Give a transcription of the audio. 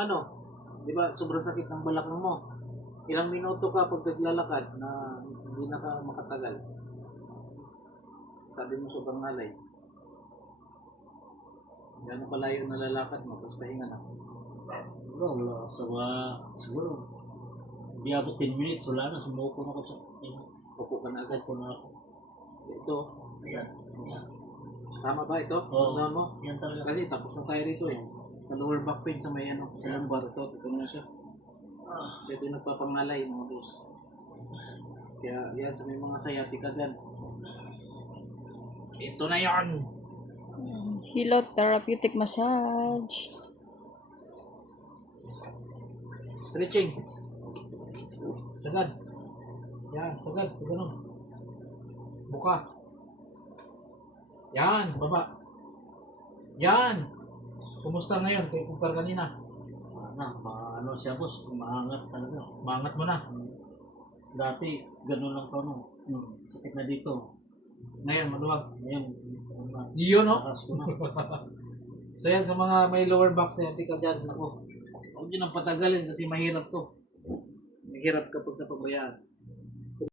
ano, di ba, sobrang sakit ng balakang mo. Ilang minuto ka pag naglalakad na hindi na ka makatagal. Sabi mo sobrang alay. Gano'n palayo na lalakad mo, tapos pahinga na. Wala sa siguro. Hindi abot 10 minutes, wala na, sumuko na ako sa, Upo ka na agad. ako na ako. Ito, Ayan, ayan. tama ba ito? Oo. Tandaan mo? Yan talaga. Kasi tapos na tayo rito eh. Sa lower back pain sa may ano, sa lumbar ito na siya. Siya ito yung nagpapangalay mga boss. Kaya yan sa may mga sciatica dyan. Ito na yan! Hilo therapeutic massage. Stretching. Sagad. Yan, sagad. Ganun. Buka. Yan, baba. Yan. Kumusta ngayon? Kaya kumpar kanina. Ano siya boss, umaangat talaga. Mangat mo na. Dati, ganun lang to, no? Sakit na dito. Ngayon, maluwag. Ngayon, Yun, no? takas ko na. So yan, sa mga may lower back sciatica dyan, ako. Huwag nyo nang patagalin kasi mahirap to. Mahirap kapag napabayaan.